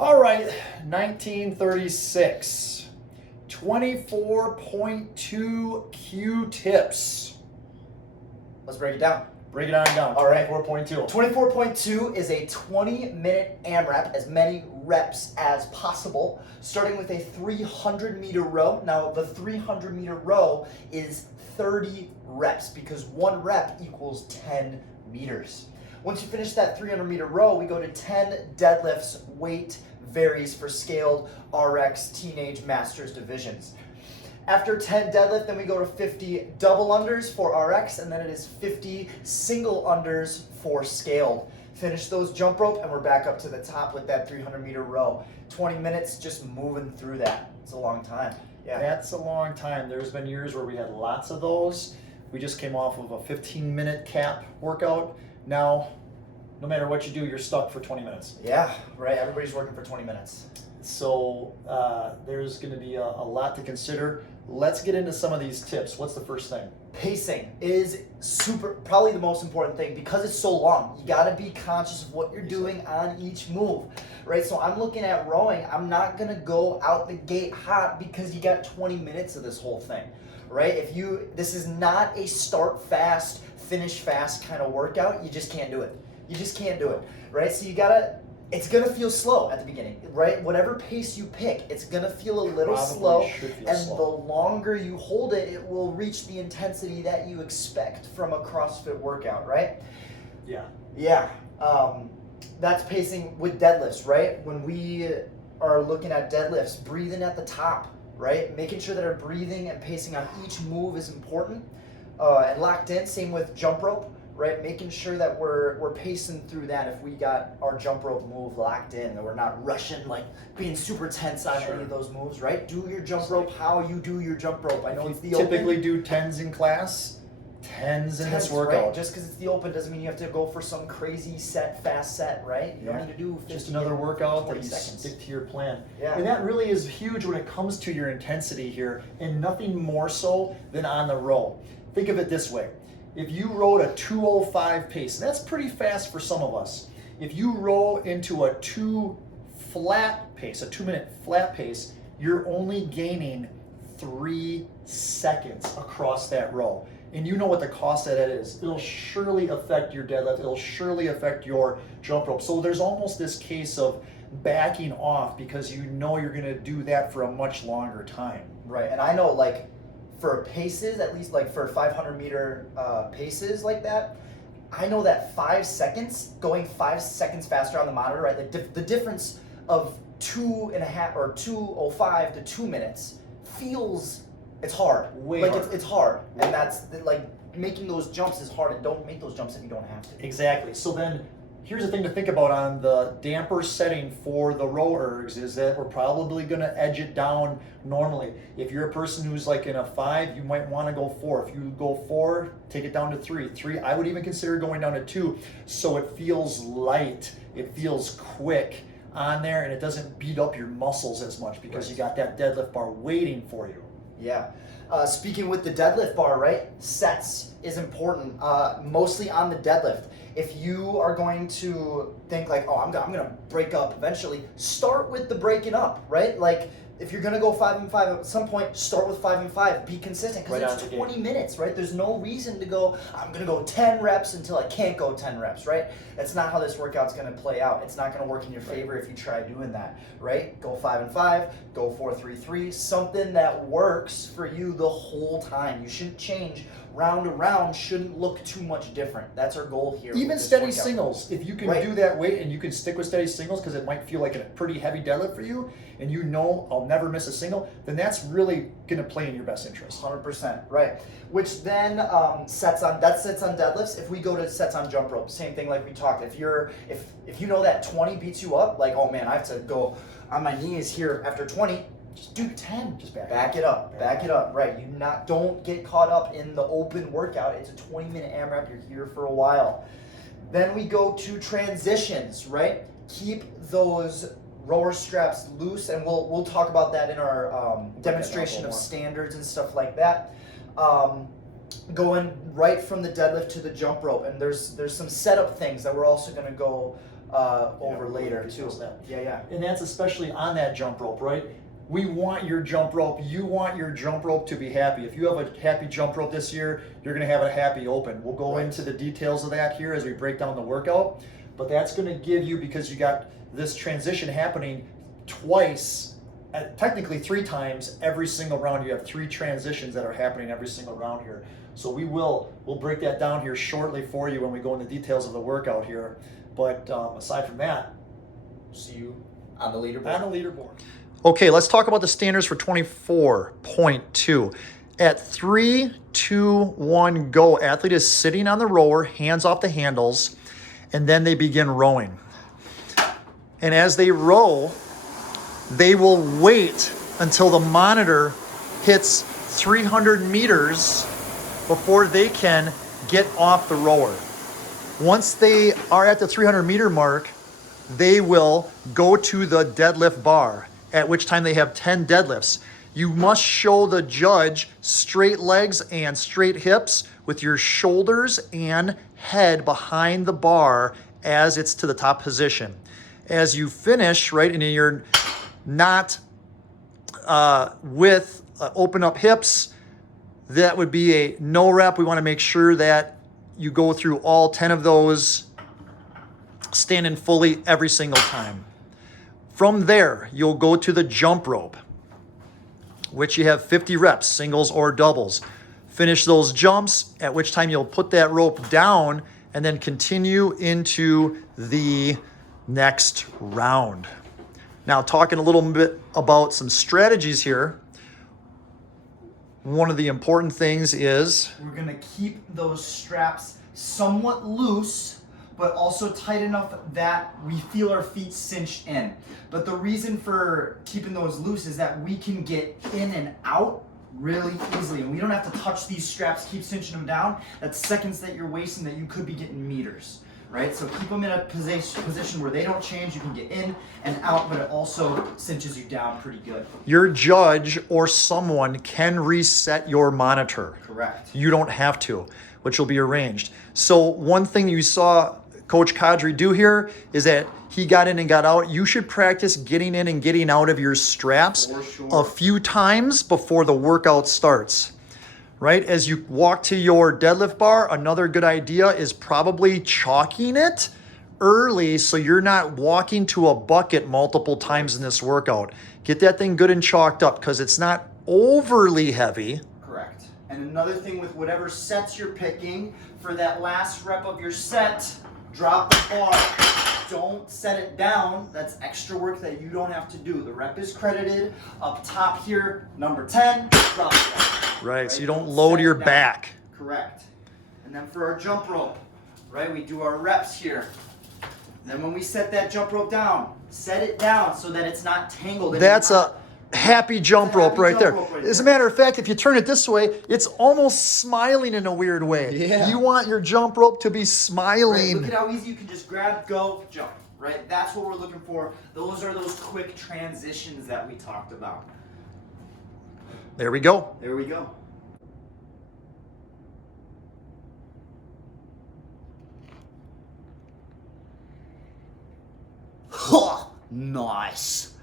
All right, 1936, 24.2 Q-tips. Let's break it down. Break it on down. All right. 24.2. 24.2 is a 20-minute AMRAP, as many reps as possible, starting with a 300-meter row. Now, the 300-meter row is 30 reps because one rep equals 10 meters. Once you finish that 300-meter row, we go to 10 deadlifts. Weight varies for scaled, RX, teenage, masters divisions. After 10 deadlift, then we go to 50 double unders for RX, and then it is 50 single unders for scaled. Finish those jump rope, and we're back up to the top with that 300-meter row. 20 minutes just moving through that. It's a long time. Yeah. That's a long time. There's been years where we had lots of those. We just came off of a 15-minute cap workout. Now, no matter what you do, you're stuck for 20 minutes. Yeah, right. Everybody's working for 20 minutes. So there's going to be a lot to consider. Let's get into some of these tips. What's the first thing? Pacing is probably the most important thing because it's so long. You got to be conscious of what you're doing on each move, right? So I'm looking at rowing. I'm not going to go out the gate hot because you got 20 minutes of this whole thing, right? This is not a start fast, finish fast kind of workout. You just can't do it. You just can't do it, right? So it's gonna feel slow at the beginning, right? Whatever pace you pick, it's gonna feel a little slow, the longer you hold it, it will reach the intensity that you expect from a CrossFit workout, right? Yeah. Yeah. That's pacing with deadlifts, right? When we are looking at deadlifts, breathing at the top, right? Making sure that our breathing and pacing on each move is important and locked in. Same with jump rope. Right, making sure that we're pacing through that. If we got our jump rope move locked in, that we're not rushing, like being super tense on any of those moves. Right, do your jump rope how you do your jump rope. I know it's the typically open. do 10s in class, 10s in this workout. Right? Just because it's the open doesn't mean you have to go for some crazy fast set. Right, you don't need to do 50, just another workout that you 20 seconds. Stick to your plan. Yeah. And that really is huge when it comes to your intensity here, and nothing more so than on the row. Think of it this way. If you rowed a 2:05 pace, and that's pretty fast for some of us. If you row into a 2-minute flat pace, you're only gaining 3 seconds across that row. And you know what the cost of that is. It'll surely affect your deadlift. It'll surely affect your jump rope. So there's almost this case of backing off because you know you're going to do that for a much longer time. Right, and I know for paces, at least for 500-meter paces like that, I know that 5 seconds, going 5 seconds faster on the monitor, right? Like the difference of 2.5 or 2:05 to 2 minutes it's hard. It's hard, and that's making those jumps is hard, and don't make those jumps if you don't have to. Exactly. So then, here's the thing to think about on the damper setting for the row ergs is that we're probably going to edge it down normally. If you're a person who's in a 5, you might want to go 4. If you go 4, take it down to 3. 3, I would even consider going down to 2 so it feels light, it feels quick on there, and it doesn't beat up your muscles as much because you got that deadlift bar waiting for you. Yeah. Speaking with the deadlift bar, right? Sets is important, mostly on the deadlift. If you are going to think I'm going to break up eventually, start with the breaking up, right? If you're going to go 5 and 5 at some point, start with 5 and 5. Be consistent because it's 20 minutes, right? There's no reason to go, I'm going to go 10 reps until I can't go 10 reps, right? That's not how this workout's going to play out. It's not going to work in your favor if you try doing that, right? Go 5 and 5, go 4-3-3, something that works for you the whole time. You shouldn't change. Round to round shouldn't look too much different. That's our goal here. Even steady singles, if you can do that weight and you can stick with steady singles because it might feel like a pretty heavy deadlift for you, and you know I'll never miss a single, then that's really going to play in your best interest. 100%, right. Which then sets on deadlifts. If we go to sets on jump rope, same thing like we talked. If you know that 20 beats you up, oh man, I have to go on my knees here after 20. Just do 10. Just back it up. Back it up. Right. Don't get caught up in the open workout. It's a 20-minute AMRAP. You're here for a while. Then we go to transitions, right? Keep those rower straps loose, and we'll talk about that in our demonstration of standards and stuff like that. Going right from the deadlift to the jump rope, and there's some setup things that we're also going to go over Yeah, later we too. discussed that. Yeah. And that's especially on that jump rope, right? We want your jump rope. You want your jump rope to be happy. If you have a happy jump rope this year, you're going to have a happy open. We'll go Right. into the details of that here as we break down the workout. But that's going to give you, because you got this transition happening twice, technically 3 times every single round. You have 3 transitions that are happening every single round here. So we'll break that down here shortly for you when we go into details of the workout here. But aside from that, see you On the leaderboard. on the leaderboard. Okay, let's talk about the standards for 24.2. At 3, 2, 1, go. Athlete is sitting on the rower, hands off the handles, and then they begin rowing. And as they row, they will wait until the monitor hits 300 meters before they can get off the rower. Once they are at the 300 meter mark, they will go to the deadlift bar, at which time they have 10 deadlifts. You must show the judge straight legs and straight hips with your shoulders and head behind the bar as it's to the top position. As you finish, right, and you're not with open up hips, that would be a no rep. We want to make sure that you go through all 10 of those standing fully every single time. From there, you'll go to the jump rope, which you have 50 reps, singles or doubles. Finish those jumps, at which time you'll put that rope down and then continue into the next round. Now, talking a little bit about some strategies here. One of the important things is We're gonna keep those straps somewhat loose, but also tight enough that we feel our feet cinched in. But the reason for keeping those loose is that we can get in and out really easily, and we don't have to touch these straps, keep cinching them down. That's seconds that you're wasting that you could be getting meters, right? So keep them in a position where they don't change. You can get in and out, but it also cinches you down pretty good. your judge or someone can reset your monitor. Correct. You don't have to, which will be arranged. So one thing you saw Coach Kadri do here is that he got in and got out. You should practice getting in and getting out of your straps For sure. a few times before the workout starts. Right? As you walk to your deadlift bar, another good idea is probably chalking it early so you're not walking to a bucket multiple times in this workout. Get that thing good and chalked up because it's not overly heavy. Correct. And another thing with whatever sets you're picking, for that last rep of your set, drop the bar. Don't set it down. That's extra work that you don't have to do. The rep is credited. Up top here, number 10, drop it. Right, so you don't load set your it down. back. Correct. And then for our jump rope, right, we do our reps here. Then when we set that jump rope down, set it down so that it's not tangled. and That's you're not- a happy jump rope happy right jump there. rope right As a there. matter of fact, if you turn it this way, it's almost smiling in a weird way. Yeah. You want your jump rope to be Right, smiling. look at how easy you can just grab, go, jump. Right? That's what we're looking for. Those are those quick transitions that we talked about. There we go. There we go. Nice.